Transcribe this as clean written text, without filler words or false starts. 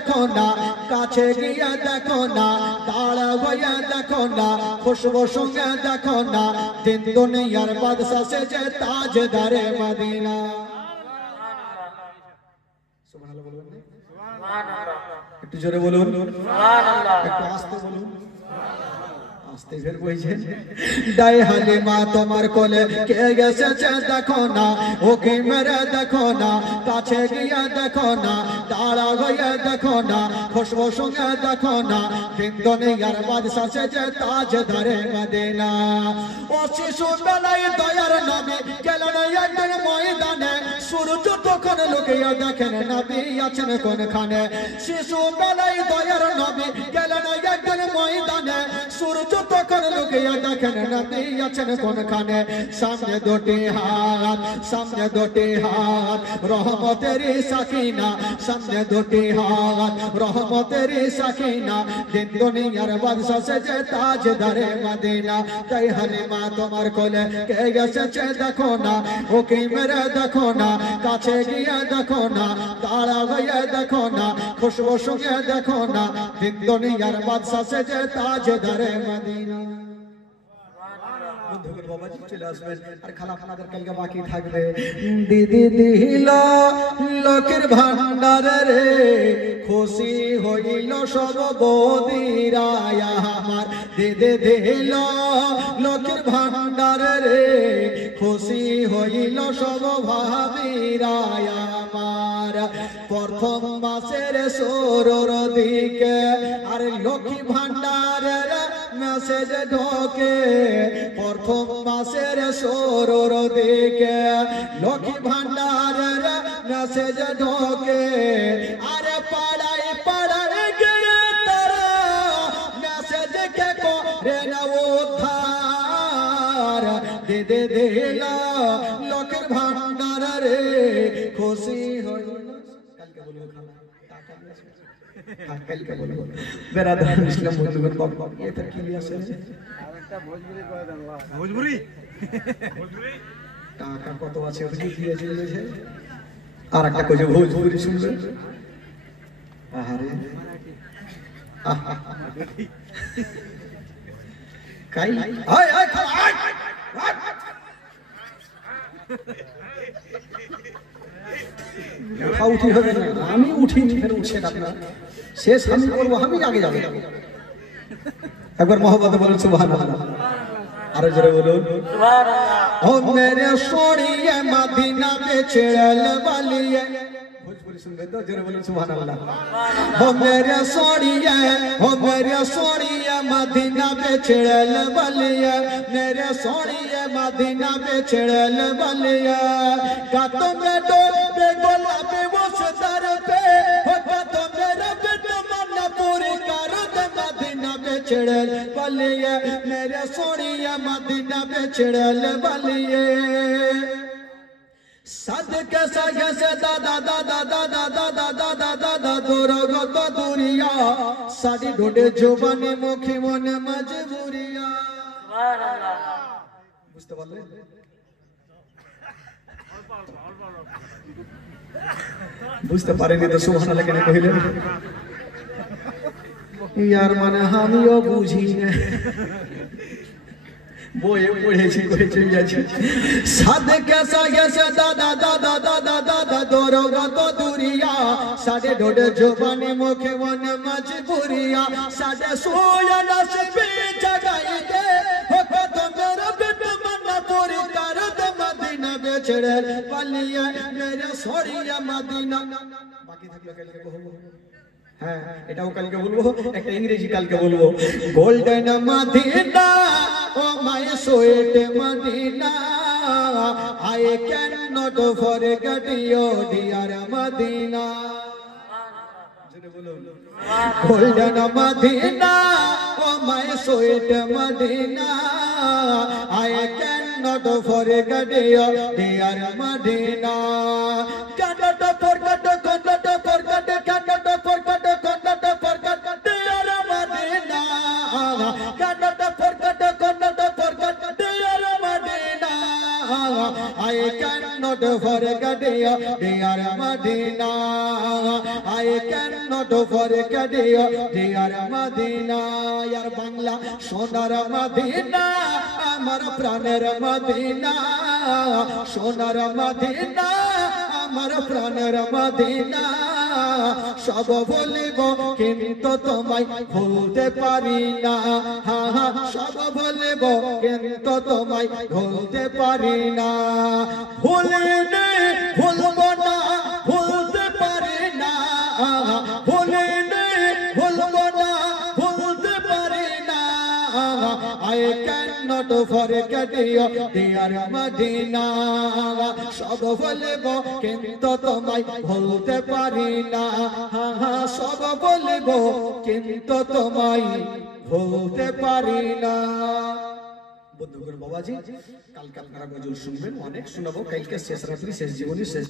দেখো না, কাছে গিয়ে দেখো না, দাঁড়া হয়ে দেখো না, খুশবু সঙ্গে দেখো না, দিন দুনিয়ার বাদশা সেজে তাজদারে মদিনা। সুবহানাল্লাহ বলুন, সুবহানাল্লাহ একটু জোরে বলুন, সুবহানাল্লাহ একটু আস্তে বলুন, আস্তে ফের বইছে। দাই হালিমা তোমার কোলে কে গেছে দেখো না, ওকে মেরে দেখো না, কাছে গিয়ে দেখো না, দাঁড়া হয়ে দেখো না, খুশবু সঙ্গে দেখো না, দিন দুনিয়ার বাদশা সেজে তাজদারে মদিনা। ও শিশু বেলায় দয়ার নবী গেলেন একদিন ময়দানে, সূর্য তখন লুকিয়ে দেখেন নবী আছেন কোনখানে। শিশু বেলায় দয়ার নবী গেলেন একদিন ময়দানে, সূর্য তখন লুকিয়ে দেখেন নবী আছেন কোনখানে। সামনে দুটি হাত, সামনে দুটি হাত রহমতের সাকিনা, সামনে দুটি হাত রহমতের সাকিনা, দিন দুনিয়ার বাদশা সেজে তাজদারে মদিনা। তাই হালিমা তোমার কোলে কে গেছে দেখো না, ওকে মেরে দেখো না, কাছে গিয়ে দেখো না, দাঁড়া হয়ে দেখো না, খুশবু সঙ্গে দেখো না, দিন দুনিয়ার বাদশা সেজে তাজদারে মদিনা। বন্ধুগণ বাবাজি চলে আসবেন, আর খালা আপনাদের কালকে বাকি থাকবে। দিদি দিল লোকের ভান্ডারে রে, খুশি হইল সব বৌদিরা আমার। দিদি দিল লোকের ভান্ডারে রে, খুশি হইল সব ভাবিরা আমার। প্রথম মাসের ষোলোর দিকে আর লক্ষ্মী ভান্ডারের মেসেজ ঢোকে, প্রথম মাসের ষোলোর দিকে লক্ষ্মী ভান্ডারের মেসেজ ঢোকে। আরে পাড়ায় পাড়ায় গিয়ে তারা মেসেজ কে করে না উদ্ধার। দিদি দিল লোকের ভান্ডারে খুশি হইল। কালকে বলবো খালা, কালকে বলবো বেরাদার ইসলাম বন্ধুগণ বাবা এটা কি আছে আরেকটা ভোজপুরি করে দেন। ভোজপুরি ভোজপুরি টাকা কত আছে ওদিকে দিয়ে দিয়েছে, আর একটা কইছে ভোজপুরি শুনবে। আরে কাই আয় আয় খালা আয় উঠি হবে না, আমি উঠিনি ফের উঠছেন আপনার, শেষ আমি করবো, আমি আগে যাবো। একবার মহব্বতে বলুন সুবহানাল্লাহ, আরো জোরে বলুন সুবহানাল্লাহ। ও মেরে সোনিয়ে মদিনা पे चढ़ल वाली है, भोजपुरी सुन तो जरूर बोलो सुभान अल्लाह। हो मेरे सोनिया, हो मेरे सोनिया मदीना पे चढ़ल वाली है, मेरे सोनिया मदीना पे चढ़ल वाली है। का तो मैं डोल पे गुलाब वो सदर पे, हो का तो मेरा पे तमन्ना पूरी कर दे मदीना पे चढ़ल वाली है, मेरे सोनिया मदीना पे चढ़ल वाली है। सदके सगे से दादा दादा दादा दादा दादा दादा दुर्गत दुरिया, साड़ी ढोडे जुबानी मुखी मन मजबूरिया। बुझते पारले बुझते पारेনি তো সুবহানাল্লাহ কেন কইলেন यार মানে আমিও বুঝি না, বইয়ে পড়েছি কইতে যাচ্ছি। সাদকে সাগে সে দাদা দাদা দাদা দাদা দুর্গত দুরিয়া, সাড়ে ঢোডে জবানি মুখে মন মজবুরিয়া। সাড়ে সোয়া নসিবে জাগাই দে, हो तो मेरा बेट मन्ना पूरी कर दे मदीना बेचड़े वालिया, मेरे सोनिया मदीना। बाकी থাকলো কালকে বলবো, হ্যাঁ এটাও কালকে বলবো, একটা ইংরেজি কালকে বলবো। Golden Madina oh my sweet Madina, I cannot forget you dear Madina. জোরে বলো golden Madina oh my sweet Madina, I cannot forget you dear Madina. cannot forget, cannot forget, cannot forget, cannot forget dear Madina, cannot forget, cannot forget dear Madina, I cannot forget you dear Madina, I cannot cannot forget you, dear Medina, your Bangla, সোনার Medina, আমার প্রাণের Medina, সোনার Medina, আমার প্রাণের Medina, সব বলিব কিন্তু তোমায় ভুলতে পারি না, হা হা, সব বলিব কিন্তু তোমায় ভুলতে পারি না, ভুলিনি ভুলবো না, ভুলতে পারি না, ভুলিনি ভুলবো না, ভুলতে পারি না, I cannot forget you, dear Medina, সব বলব কিন্তু তোমায় ভুলতে পারি না, সব বলব কিন্তু তোমায় ভুলতে পারি না। বন্ধুগণ বাবাজি, কালকে আপনারা গজল শুনবেন, অনেক শোনাবো, কালকে শেষ রাত্রি শেষ জীবনী শেষ